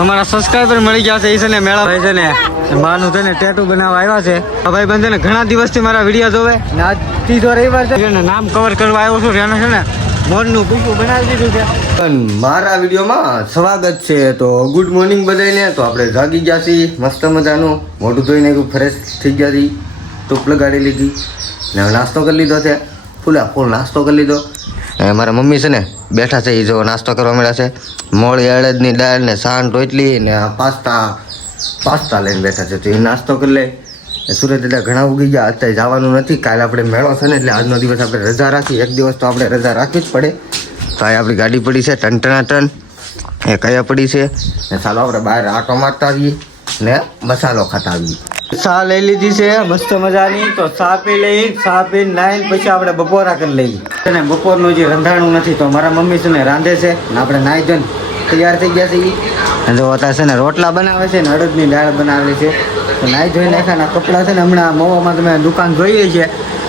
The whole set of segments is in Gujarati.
અમારા સબસ્ક્રાઈબર મળી ગયા છે એ છે ને મેળા ભાઈ છે ને માનું છે ને ટેટુ બનાવવા આવ્યા છે. આ ભાઈ બંધ ને ઘણા દિવસથી મારા વીડિયો જોવે. ને આજ જો રવિવાર છે. એને નામ કવર કરવા આવ્યો છું એને છે ને મોરનું પૂછું બનાવી દીધું છે. મારા વિડીયોમાં સ્વાગત છે, તો ગુડ મોર્નિંગ બધાને તો આપણે જાગી ગયા છીએ, મસ્ત મજાનું. મોઢું ધોઈને નાખ્યું ફ્રેશ થઈ ગયા ટૂપ લગાડી લીધી. ને નાસ્તો કરી લીધો છે. ફૂલા, ફૂલ નાસ્તો કરી લીધો. મારા મમ્મી છે ને બેઠા છે એ જો નાસ્તો કરવા મળ્યા છે. મોળી, અડદની દાળ ને સાંજ રોટલી ને પાસ્તા પાસ્તા લઈને બેઠા છે. તો એ નાસ્તો કરી લે. સુરત એટલે ઘણા ઉગી ગયા, અત્યારે જવાનું નથી. કાલે આપણે મેળો છે ને, એટલે આજનો દિવસ આપણે રજા રાખી. એક દિવસ તો આપણે રજા રાખવી જ પડે. તો આ આપણી ગાડી પડી છે ટન ટના ટન. એ કયા પડી છે? ને ચાલો આપણે બહાર આટો મારતા આવીએ ને મસાલો ખાતા આવીએ. ચા લઈ લીધી છે, મસ્ત મજાની. તો સા પી લઈ સા પી નાઈન પછી આપણે બપોરા કરી લઈએ. અને બપોરનું જે રંધાણું નથી, તો મારા મમ્મી છે ને રાંધે છે. ને આપણે નાઈ ધોઈને તૈયાર થઈ ગયા છીએ. જો અત્યારે છે ને રોટલા બનાવે છે ને અડદની દાળ બનાવે છે. તો નાઈ ધોઈ નાખ્યાના કપડાં છે ને હમણાં મોવામાં તમે દુકાન જોઈએ છે.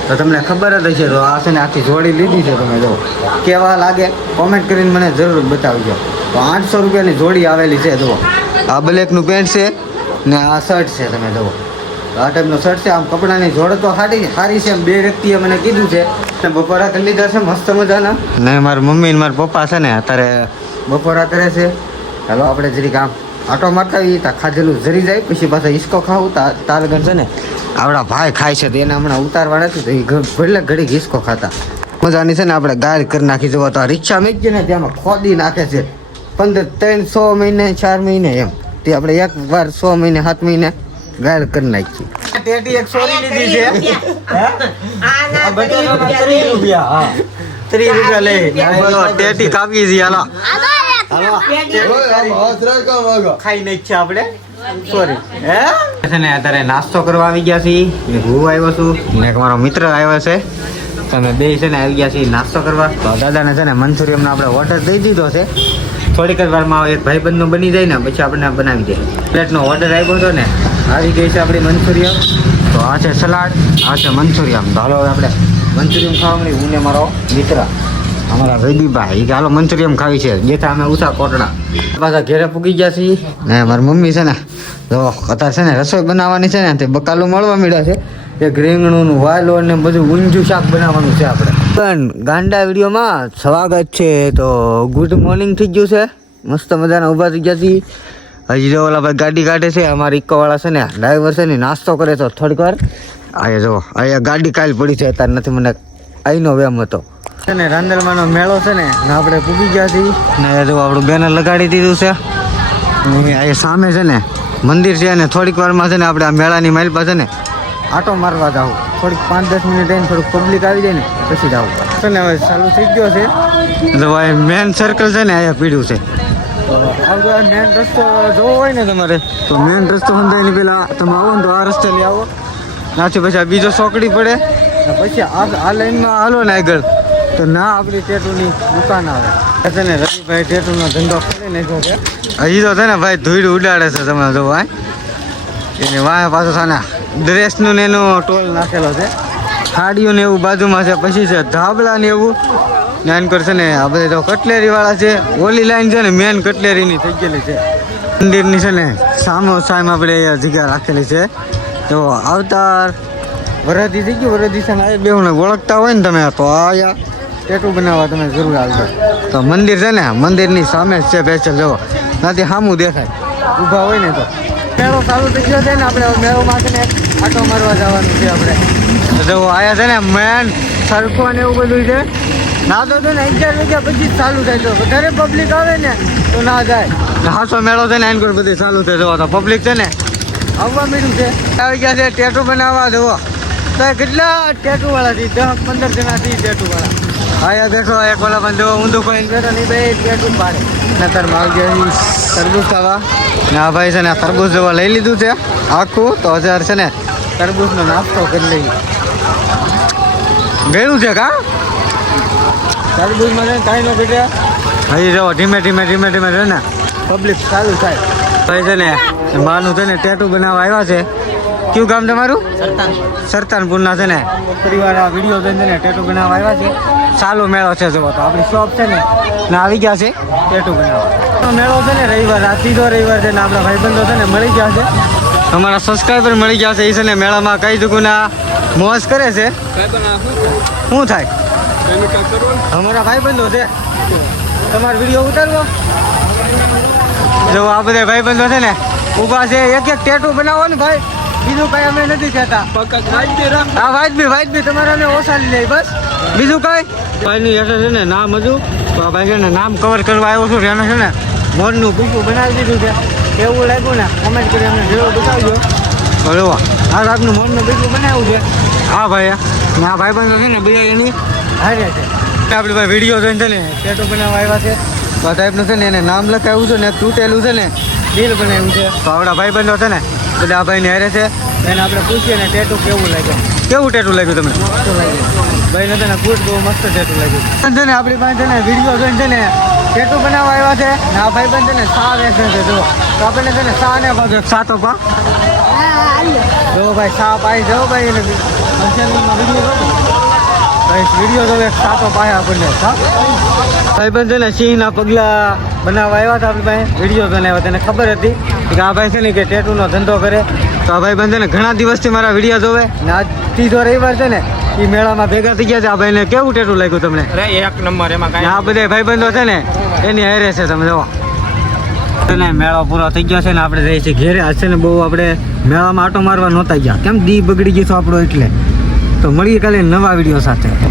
તો તમને ખબર જ હશે તો આ છે ને આખી જોડી લીધી છે તમે જો. કેવા લાગે? કોમેન્ટ કરીને મને જરૂર બતાવજો. તો આઠસો રૂપિયાની જોડી આવેલી છે, જુઓ. આ બ્લેકનું પેન્ટ છે ને આ શર્ટ છે, તમે જુઓ. આ ટાઈપનો શર્ટ છે આમ કપડાની જોડે તો સારી સારી છે એમ બે વ્યક્તિએ મને કીધું છે. ને બપોરા કરી લીધા છે મસ્ત મજાના. ને મારી મમ્મી ને મારા પપ્પા છે ને અત્યારે બપોરા કરે છે. ચાલો આપણે જરીક આમ આટો મારતા આવીએ ત્યાં ખાધેલું જરી જાય પછી પાછા હિસકો ખાવું તા તારગણ છે ને આપણા ભાઈ ખાય છે તો એને હમણાં ઉતારવા નથી તો એ ભલે ઘડી હિસકો ખાતા. મજાની છે ને આપણે ગાય કરી નાખી જવા તો આ રિક્ષા મેકી ને ત્યાં ખોદી નાખે છે. પંદર ત્રણ સો મહિને ચાર મહિને એમ. તે આપણે એક વાર સો મહિને સાત મહિને ગાયલ કરી નાખી. ટેટી એક સોરી લીધી છે. આ ત્રીસ રૂપિયા હા. ત્રીસ રૂપિયા લઈ. બોલો ટેટી કાપી છે હાલો. હાલો. ખાઈ છે આપણે. સોરી હે? છે ને અત્યારે નાસ્તો કરવા આવી ગયા છીએ. હું આવ્યો છું. ને એક મારો મિત્ર આવ્યો છે. તમે બે છે ને આવી ગયા છીએ નાસ્તો કરવા. તો દાદાને છે ને મંચુરિયમનો આપણે ઓર્ડર દઈ દીધો છે. થોડીક જ વારમાં એક ભાઈબંધનો બની જાય ને પછી આપણે બનાવી દે. પ્લેટનો ઓર્ડર આવ્યો હતો ને આવી ગઈ છે આપણી મંચુરિયમ તો આ છે સલાડ, આ છે મંચુરિયમ તો હાલો આપણે મંચુરિયમ ખાવા મળી હું ને મારો મિત્ર, અમારા વેદીભાઈ. કે હાલો મંચુરિયમ ખાવી છે. જેથા અમે ઉષા કોટડા. પાછા ઘેરે પૂગી ગયા છીએ. ને મારી મમ્મી છે ને તો અત્યારે છે ને રસોઈ બનાવવાની છે ને, તે બકાલું મળવા મળ્યા છે. એક રીંગણું વાલો ને બધું ઊંજું શાક બનાવવાનું છે આપણે. પણ ગાંડા વિડીયોમાં સ્વાગત છે. તો ગુડ મોર્નિંગ થઈ ગયું છે. મસ્ત મજાના ઊભા થઈ ગયા છીએ. હજી જો ઓલા ભાઈ ગાડી કાઢે છે, અમારા ઇકોવાળા છે ને ડ્રાઈવર છે ને નાસ્તો કરે તો થોડીક વાર. અહીંયા જો અહીંયા ગાડી કાલ પડી છે, અત્યારે નથી મને અહીંનો વેમ હતો. છે ને, રાંદલમાંનો મેળો છે ને આપણે પૂગી ગયા છીએ. ને જો આપણું બેનર લગાડી દીધું છે. ને અહીંયા સામે છે ને, મંદિર છે અને થોડીક વારમાં છે ને આપણે આ મેળાની માઇલ પાસે ને, આટો મારવા જાવ થોડીક પાંચ દસ મિનિટ રહીને થોડુંક પબ્લિક આવી જાય ને, પછી જાવ છે ને, હવે ચાલુ થઈ ગયો છે. તો ભાઈ મેન સર્કલ છે ને, અહીંયા પીડ્યું છે. મેન રસ્તો જોવો હોય ને તમારે, તો મેન રસ્તો બંધાઈને પેલા તમે આવો ને તો આ રસ્તે લઈ આવો. નાથી પછી આ બીજો સોકડી પડે. પછી આ આ લાઈનમાં હાલો ને આગળ. તો ના આપણી ટેટુની દુકાન આવે. છે રવિભાઈ ટેટુનો ધંધો ખોલી નાખ્યો છે. હજી તો છે ને ભાઈ ધૂળ ઉડાડે છે તમે હા એને વાય પાછો છે ડ્રેસનું ને એનો ટોલ નાખેલો છે. સાડીઓ ને એવું બાજુમાં છે, પછી છે ધાબલા ને એવું. ને કરશે ને, આ બધા તો કટલેરી વાળા છે. ઓલી લાઈન છે ને મેન કટલેરીની થઈ ગયેલી છે. મંદિરની છે ને સામો સામ આપણે અહીંયા જગ્યા રાખેલી છે. તો આવતાર વરદી થઈ ગયું, વરદી છે ને, આ બેઉને ઓળખતા હોય ને તમે, તો આયા ટેટુ બનાવવા તમે જરૂર આવજો. તો મંદિર છે ને, મંદિરની સામે છે પેચલ જવો ત્યાંથી સામું દેખાય. ઊભા હોય ને તો. મેળો ચાલુ થઈ ગયો છે ને, આપણે મેળોમાં છે ને, આટો મારવા જવાનું છે આપણે. જો આયા છે ને મેન સરખો ને એવું બધું છે. ના તો ને અગિયાર વાગ્યા પછી ચાલુ થાય. તો વધારે પબ્લિક આવે ને તો ના જાય. હાસો મેળો છે ને એન બધી ચાલુ થાય. જવા તો પબ્લિક છે ને. આવવા મીઠું છે. આવી ગયા છે ટેટુ બનાવવા જવો. તો કેટલા ટેટુ વાળા છે? દસ પંદર જણા છે ટેટુ વાળા. આયા દેખો એક વાળા પણ જો ઊંધું કોઈ બેઠો નહીં બે ટેટુ પાડે. ને તાર માલ ગયા તરબૂચ ખાવા. ને ભાઈ છે ને તરબૂજ જોવા લઈ લીધું છે. આખું તો હજાર છે ને તરબૂચનો નાસ્તો કરી લઈએ ગયું છે કા? તરબૂચમાં છે ને કાંઈ ન ઘટ્યા હજી જો ધીમે ધીમે ધીમે ધીમે છે ને. પબ્લિક ચાલુ થાય. ભાઈ છે ને માનું છે ને ટેટુ બનાવવા આવ્યા છે. કયું ગામ તમારું? સરતાનપુરના છે ને. પરિવાર વીડિયો જોઈને છે ને ટેટુ બનાવવા આવ્યા છે. સારો મેળો છે જો તો. આપણી શોપ છે ને ને આવી ગયા છે. ટેટુ બનાવવા. મેળો છે ને રવિવાર આ ત્રીજો રવિવાર છે ને આપણા ભાઈબંધો છે ને મળી ગયા છે. અમારા સબસ્ક્રાઈબર મળી ગયા છે. એ છે ને મેળામાં કઈ દુગુના મોજ કરે છે? શું થાય? અમારા ભાઈબંધો છે. તમારો વીડિયો ઉતારવો. જો આ બધા ભાઈબંધો છે ને, ઊભા છે, એક એક ટેટુ બનાવો ને ભાઈ. બીજું કઈ અમે નથી કહેતા. હા વાજબી વાજબી તમારે અમે ઓછાલી લઈ, બસ. બીજું કઈ? ભાઈની હેઠળ છે ને નામ હતું તો આ ભાઈ છે ને નામ કવર કરવા આવ્યો છું એને છે ને, મોરનું પૂપું બનાવી દીધું છે. એવું લાગ્યું ને કમેન્ટ કરી અમને જરૂર બતાવજો. બરોબર આ રાતનું મોરનું પીકું બનાવ્યું છે. હા ભાઈ ને ભાઈ બંધ છે ને બીજા એની હારે છે આપણે ભાઈ વીડિયો જોઈને છે ને ટેટો બનાવવા આવ્યા છે તો આ ટાઈપનું છે ને એને નામ લખાવ્યું છે ને તૂટેલું છે ને દિલ બનાવ્યું છે તો આપણા ભાઈ બંધો છે ને બધા આ ભાઈને હેરે છે એને આપણે પૂછીએ ને ટેટુ કેવું લાગે કેવું ટેટુ લાગ્યું તમને ભાઈને છે ને ફૂટ બહુ મસ્ત ટેટુ લાગ્યું છે ને આપણી પાસે છે ને વીડિયો જોઈને છે ને ટેટુ બનાવવા આવ્યા છે ને આ ભાઈ બંધ છે ને સા વેસે છે જો તો આપણને છે ને સા ને ભાગ સાતો પા જો ભાઈ સા પાઈ જાઓ ભાઈ એને વીડિયો તો એક સાતો પાય આપણને છે ને સિંહના પગલા બનાવવા આવ્યા હતા આપણી પાસે. વીડિયો બનાવ્યા તેને ખબર હતી કે આ ભાઈ છે ને કે ટેટુનો ધંધો કરે. તો આ ભાઈ બંધ ને ઘણા દિવસથી મારા વીડિયો જોવે. ને આજ ત્રીજો રવિવાર છે ને એ મેળામાં ભેગા થઈ ગયા છે. આ ભાઈને કેવું ટેટુ લાગ્યું તમને? એક નંબર એમાં આ બધા ભાઈબંધો છે ને એની હારે છે તમે જોવો. ને મેળો પૂરો થઈ ગયો છે ને આપણે જઈએ છીએ ઘેરે. હશે ને બહુ આપણે મેળામાં આટો મારવા નહોતા ગયા. કેમ દી બગડી ગયું આપણો એટલે? તો મળીએ કાલે નવા વીડિયો સાથે.